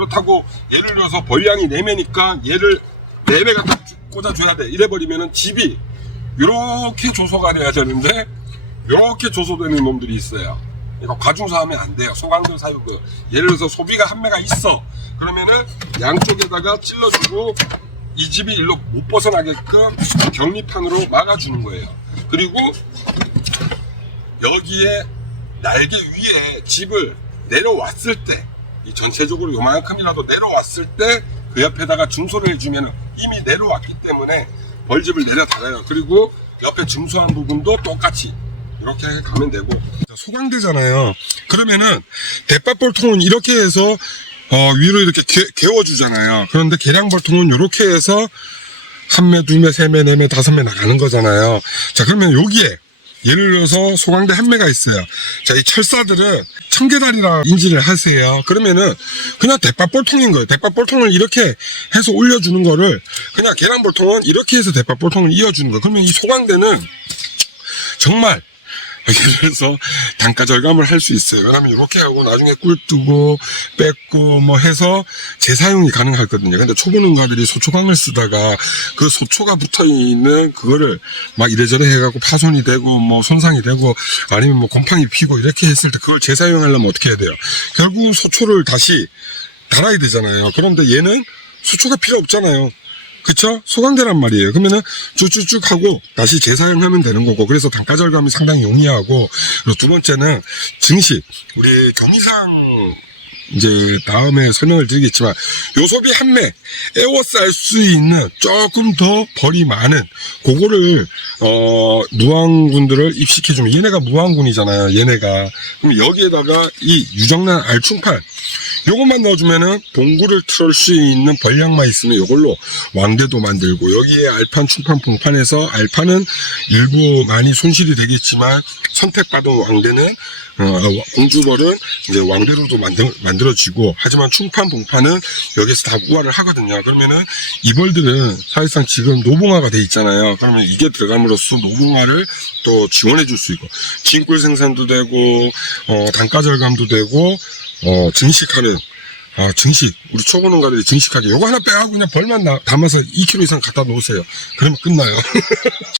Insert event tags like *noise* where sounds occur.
그렇다고 예를 들어서 벌량이 4매니까 얘를 4배 갖다 꽂아줘야 돼. 이래버리면은 집이 이렇게 조소가 돼야 되는데 이렇게 조소되는 놈들이 있어요. 이거 과중사하면 안 돼요. 소강들 사육 그 예를 들어서 소비가 한 매가 있어. 그러면은 양쪽에다가 찔러주고 이 집이 일로 못 벗어나게끔 격리판으로 막아주는 거예요. 그리고 여기에 날개 위에 집을 내려왔을 때, 이 전체적으로 요만큼이라도 내려왔을 때, 그 옆에다가 중소를 해주면 이미 내려왔기 때문에 벌집을 내려 달아요. 그리고 옆에 중소한 부분도 똑같이 이렇게 가면 되고. 소강대잖아요. 그러면은 대밥볼통은 이렇게 해서 어, 위로 이렇게 개, 개워주잖아요. 그런데 계량볼통은 이렇게 해서 한 매, 두 매, 세 매, 네 매, 다섯 매 나가는 거잖아요. 자, 그러면 여기에 예를 들어서 소강대 한 매가 있어요. 자, 이 철사들은 청계다리라 인지를 하세요. 그러면은 그냥 대밥볼통인 거예요. 대밥볼통을 이렇게 해서 올려주는 거를 그냥 계란볼통은 이렇게 해서 대밥볼통을 이어주는 거예요. 그러면 이 소강대는 정말 들어서 단가 절감을 할 수 있어요. 왜냐면 이렇게 하고 나중에 꿀 뜨고 뺏고 뭐 해서 재사용이 가능하거든요. 근데 초보능가들이 소초강을 쓰다가 그 소초가 붙어 있는 그거를 막 이래저래 해갖고 파손이 되고 뭐 손상이 되고 아니면 뭐 곰팡이 피고 이렇게 했을 때 그걸 재사용하려면 어떻게 해야 돼요? 결국 소초를 다시 달아야 되잖아요. 그런데 얘는 소초가 필요 없잖아요. 그쵸? 소강대란 말이에요. 그러면은 쭉쭉쭉 하고 다시 재사용하면 되는 거고 그래서 단가 절감이 상당히 용이하고 그리고 두 번째는 증식 우리 경리상 이제 다음에 설명을 드리겠지만 요소비 한매 에워쌀 수 있는 조금 더 벌이 많은 그거를 어 무항군들을 입식해주면 얘네가 무항군이잖아요 얘네가 그럼 여기에다가 이 유정란 알충판 요것만 넣어주면은 봉구를 틀을 수 있는 벌량만 있으면 요걸로 왕대도 만들고 여기에 알판, 충판, 봉판에서 알판은 일부 많이 손실이 되겠지만 선택받은 왕대는 어, 공주벌은 이제 왕대로도 만들, 만들어지고 하지만 충판, 봉판은 여기서 다 우화를 하거든요. 그러면은 이 벌들은 사실상 지금 노봉화가 돼 있잖아요. 그러면 이게 들어감으로써 노봉화를 또 지원해 줄 수 있고 진꿀 생산도 되고 어, 단가 절감도 되고 어, 증식하는, 아, 증식. 우리 초보농가들이 증식하게. 요거 하나 빼가고 그냥 벌만 나- 담아서 2kg 이상 갖다 놓으세요. 그러면 끝나요. *laughs*